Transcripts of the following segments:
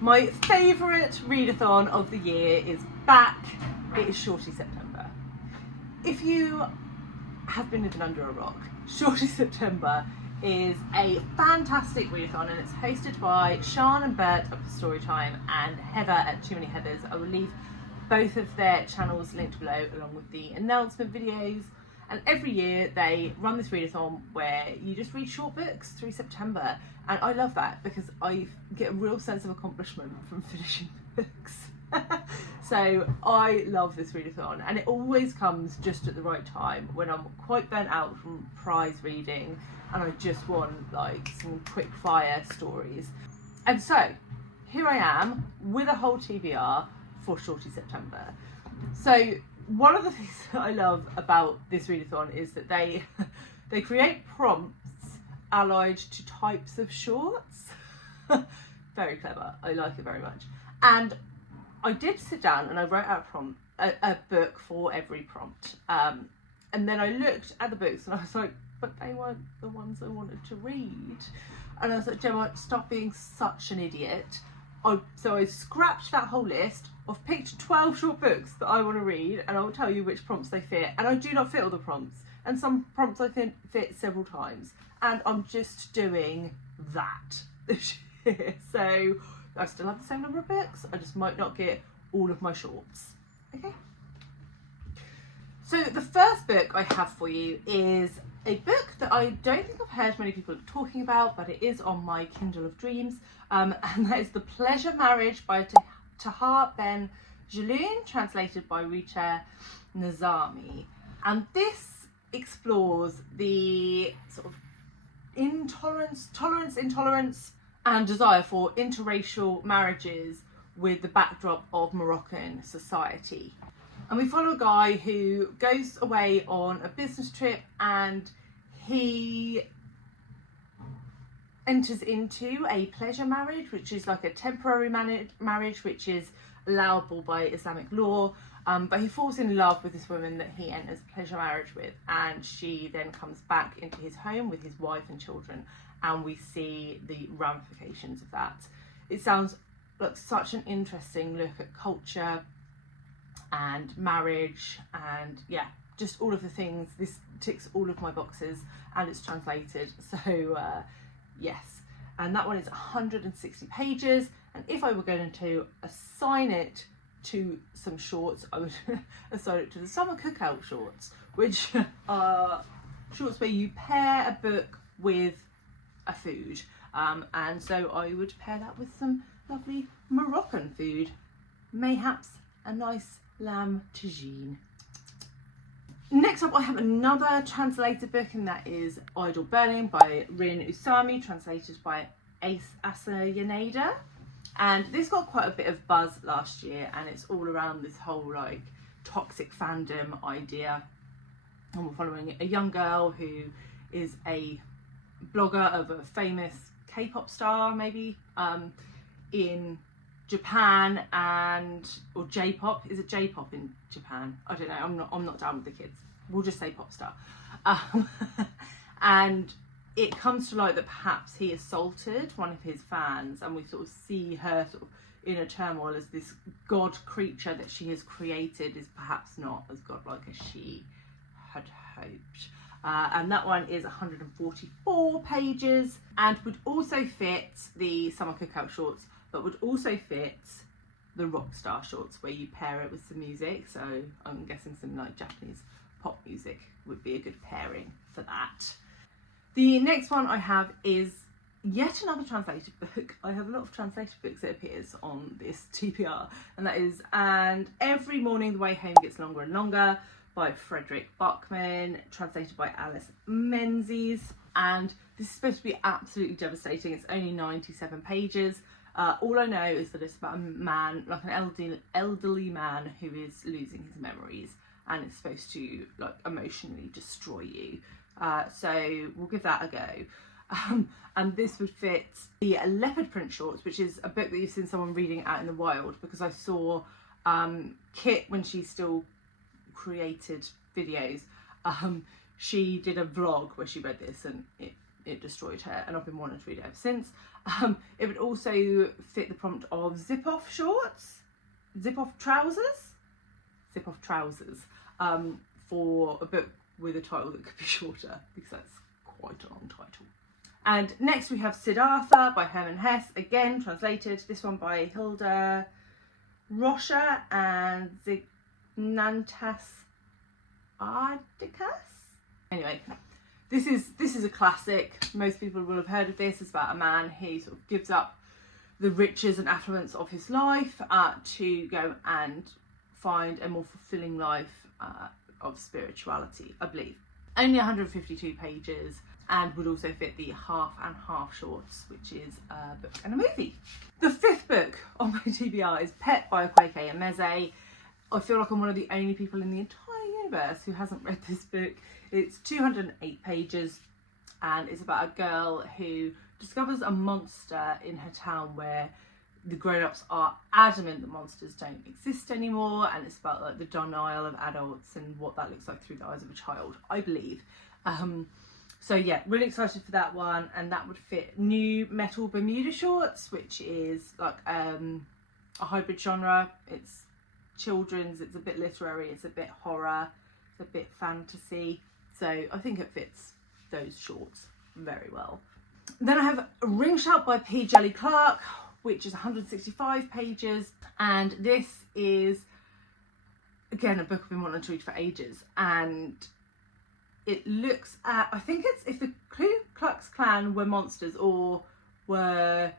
My favourite readathon of the year is back. It is Shorty September. If you have been living under a rock, Shorty September is a fantastic readathon, and it's hosted by Sian and Bert of Storytime and Heather at Too Many Heathers. I will leave both of their channels linked below, along with the announcement videos. And every year they run this readathon where you just read short books through September, and I love that because I get a real sense of accomplishment from finishing books. So I love this readathon, and it always comes just at the right time when I'm quite burnt out from prize reading and I just want like some quick fire stories. And so here I am with a whole TBR for Shorty September. So one of the things that I love about this readathon is that they create prompts allied to types of shorts. Very clever. I like it very much. And I did sit down and I wrote out a book for every prompt. And then I looked at the books and I was like, but they weren't the ones I wanted to read. And I was like, Gemma, stop being such an idiot. So I scrapped that whole list. I've picked 12 short books that I want to read, and I'll tell you which prompts they fit. And I do not fit all the prompts, and some prompts I think fit several times. And I'm just doing that this year. So I still have the same number of books. I just might not get all of my shorts. Okay. So the first book I have for you is a book that I don't think I've heard many people talking about, but it is on my Kindle of Dreams, and that is The Pleasure Marriage by Tahar Ben Jelloun, translated by Rita Nezami. And this explores the sort of intolerance, and desire for interracial marriages with the backdrop of Moroccan society. And we follow a guy who goes away on a business trip, and he enters into a pleasure marriage, which is like a temporary marriage, which is allowable by Islamic law. But he falls in love with this woman that he enters pleasure marriage with, and she then comes back into his home with his wife and children, and we see the ramifications of that. It sounds like such an interesting look at culture and marriage, and yeah, just all of the things. This ticks all of my boxes, and it's translated, so yes. And that one is 160 pages, and if I were going to assign it to some shorts, I would assign it to the summer cookout shorts, which are shorts where you pair a book with a food, and so I would pair that with some lovely Moroccan food, mayhaps a nice lamb tagine. Next up, I have another translated book, and that is Idle Burning by Rin Usami, translated by Asa Yoneda. And this got quite a bit of buzz last year, and it's all around this whole like toxic fandom idea. And we're following a young girl who is a blogger of a famous K-pop star, maybe, in Japan, or J-pop. Is it J-pop in Japan? I don't know. I'm not down with the kids. We'll just say pop star. And it comes to light that perhaps he assaulted one of his fans, and we sort of see her sort of in a turmoil as this god creature that she has created is perhaps not as godlike as she had hoped. And that one is 144 pages, and would also fit the summer cookout shorts, but would also fit the Rockstar shorts, where you pair it with some music. So I'm guessing some like Japanese pop music would be a good pairing for that. The next one I have is yet another translated book. I have a lot of translated books, it appears, on this TBR, and that is And Every Morning the Way Home Gets Longer and Longer by Fredrik, Backman, translated by Alice Menzies. And this is supposed to be absolutely devastating. It's only 97 pages. All I know is that it's about a man, like an elderly man, who is losing his memories, and it's supposed to like emotionally destroy you. So we'll give that a go. And this would fit the leopard print shorts, which is a book that you've seen someone reading out in the wild, because I saw Kit, when she still created videos, she did a vlog where she read this, and it it destroyed her, and I've been wanting to read it ever since. It would also fit the prompt of zip-off shorts, zip-off trousers, for a book with a title that could be shorter, because that's quite a long title. And next we have Siddhartha by Herman Hesse, again translated, this one by Hilda, Rosher and Zignantas, Ardickas. Anyway, this is a classic. Most people will have heard of this. It's about a man who sort of gives up the riches and affluence of his life to go and find a more fulfilling life of spirituality, I believe. Only 152 pages, and would also fit the half and half shorts, which is a book and a movie. The fifth book on my TBR is Pet by Akwaeke Emezi. I feel like I'm one of the only people in the entire universe who hasn't read this book. It's 208 pages, and it's about a girl who discovers a monster in her town where the grown-ups are adamant that monsters don't exist anymore, and it's about like the denial of adults and what that looks like through the eyes of a child, I believe. So yeah, really excited for that one, and that would fit new metal Bermuda shorts, which is like a hybrid genre. It's children's, it's a bit literary, it's a bit horror, it's a bit fantasy. So I think it fits those shorts very well. Then I have Ring Shout by P. Djeli Clark, which is 165 pages, and this is again a book I've been wanting to read for ages, and it looks at, I think it's if the Ku Klux Klan were monsters or were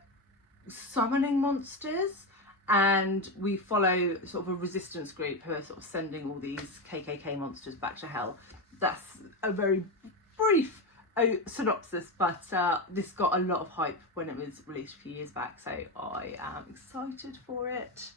summoning monsters, and we follow sort of a resistance group who are sort of sending all these KKK monsters back to hell. That's a very brief synopsis, but this got a lot of hype when it was released a few years back, so I am excited for it.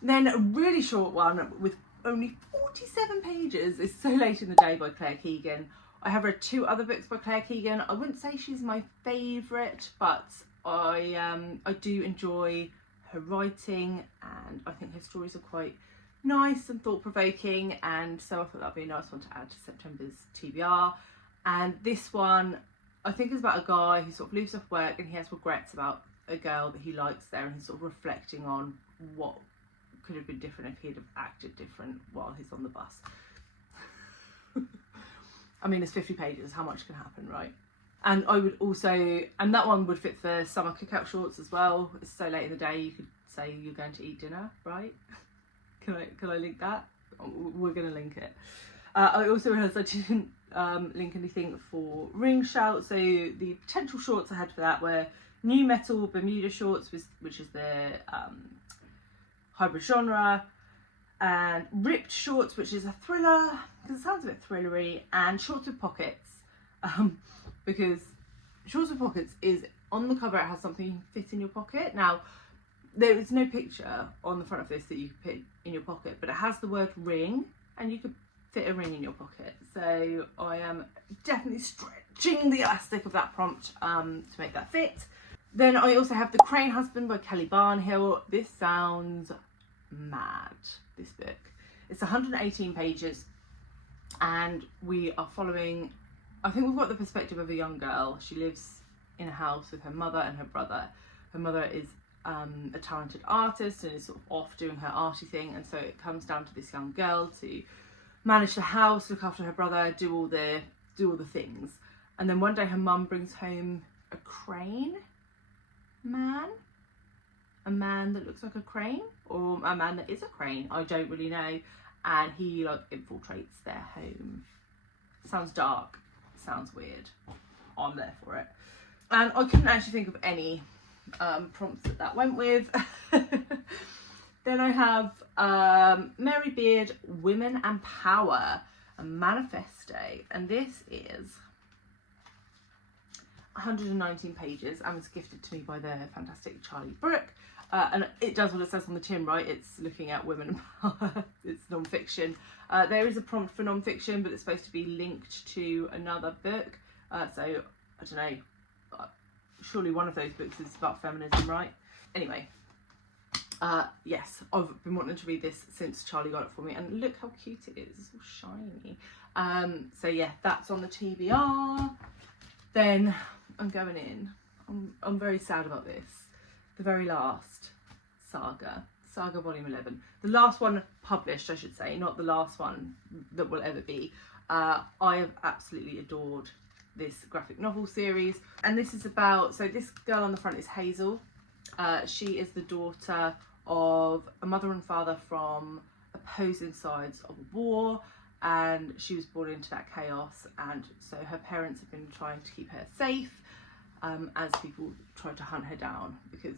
Then a really short one with only 47 pages is So Late in the Day by Claire Keegan. I have read two other books by Claire Keegan. I wouldn't say she's my favourite, but I do enjoy her writing, and I think her stories are quite nice and thought-provoking, and so I thought that'd be a nice one to add to September's TBR. And this one, I think, is about a guy who sort of leaves off work and he has regrets about a girl that he likes there, and he's sort of reflecting on what could have been different if he'd have acted different while he's on the bus. I mean, it's 50 pages, how much can happen, right? And I would also, and that one would fit for summer cookout shorts as well. It's so late in the day, you could say you're going to eat dinner, right? Can I link that? We're going to link it. I also realised I didn't link anything for Ring Shout, so the potential shorts I had for that were New Metal Bermuda shorts, which is the hybrid genre, and Ripped Shorts, which is a thriller, because it sounds a bit thrillery, and Shorts with Pockets, because Shorts with Pockets is, on the cover it has something you can fit in your pocket. Now, there is no picture on the front of this that you could put in your pocket, but it has the word ring, and you could fit a ring in your pocket. So I am definitely stretching the elastic of that prompt to make that fit. Then I also have The Crane Husband by Kelly Barnhill. This sounds mad, this book. It's 118 pages, and we are following, I think we've got the perspective of a young girl. She lives in a house with her mother and her brother. Her mother is a talented artist and is sort of off doing her arty thing, and so it comes down to this young girl to manage the house, look after her brother, do all the things. And then one day her mum brings home a crane man, a man that looks like a crane, or a man that is a crane, I don't really know, and he like infiltrates their home. Sounds dark, sounds weird, I'm there for it. And I couldn't actually think of any prompts that went with. Then I have Mary Beard, Women and Power, a manifesto, and this is 119 pages and was gifted to me by the fantastic Charlie Brooke. And it does what it says on the tin, right? It's looking at women and power. It's non-fiction. There is a prompt for non-fiction, but it's supposed to be linked to another book. So, I don't know, surely one of those books is about feminism, right? Anyway, yes, I've been wanting to read this since Charlie got it for me, and look how cute it is. It's all shiny. So yeah, that's on the TBR. Then I'm going in. I'm very sad about this. The very last Saga volume 11. The last one published, I should say, not the last one that will ever be. I have absolutely adored this graphic novel series. And this is about, so this girl on the front is Hazel. She is the daughter of a mother and father from opposing sides of a war, and she was born into that chaos, and so her parents have been trying to keep her safe as people try to hunt her down, because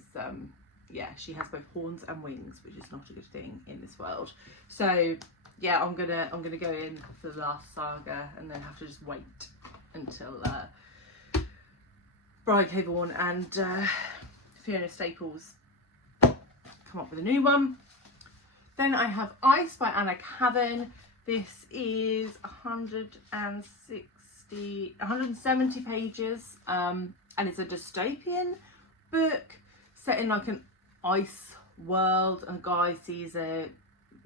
yeah, she has both horns and wings, which is not a good thing in this world. So yeah, I'm gonna go in for the last Saga and then have to just wait until Vaughn and Fiona Staples come up with a new one. Then I have Ice by Anna Kavern. This is 170 pages, and it's a dystopian book set in like an ice world, and a guy sees a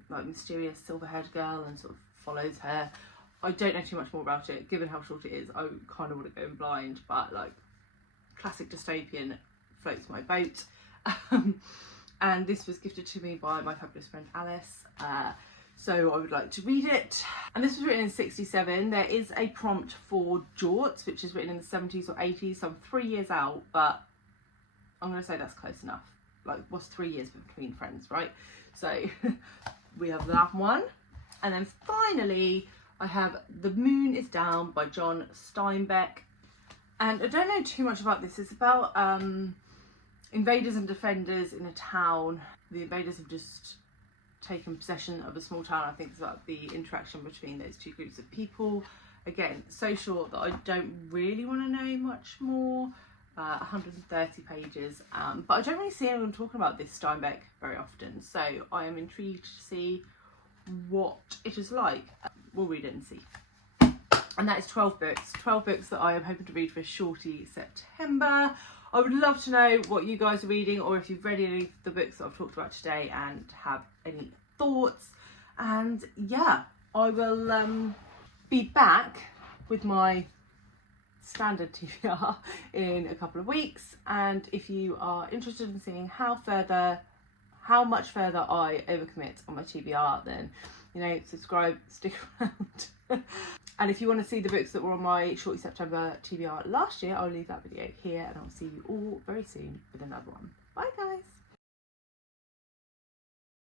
like mysterious silver-haired girl and sort of follows her. I don't know too much more about it. Given how short it is, I kind of want to go in blind, but like classic dystopian floats my boat. And this was gifted to me by my fabulous friend Alice, so I would like to read it. And this was written in 1967. There is a prompt for Jorts, which is written in the 70s or 80s, so I'm 3 years out, but I'm going to say that's close enough. Like, what's 3 years between friends, right? So we have that one. And then finally, I have The Moon is Down by John Steinbeck. And I don't know too much about this. It's about invaders and defenders in a town. The invaders have just taken possession of a small town. I think it's about the interaction between those two groups of people. Again, so short that I don't really want to know much more. 130 pages, but I don't really see anyone talking about this Steinbeck very often, so I am intrigued to see what it is like. We'll read it and see. And that is 12 books that I am hoping to read for Shorty September. I would love to know what you guys are reading, or if you've read any of the books that I've talked about today and have any thoughts. And yeah, I will be back with my standard TBR in a couple of weeks, and if you are interested in seeing how much further I overcommit on my TBR, then subscribe, stick around. And if you want to see the books that were on my Shorty September TBR last year, I'll leave that video here, and I'll see you all very soon with another one. Bye guys.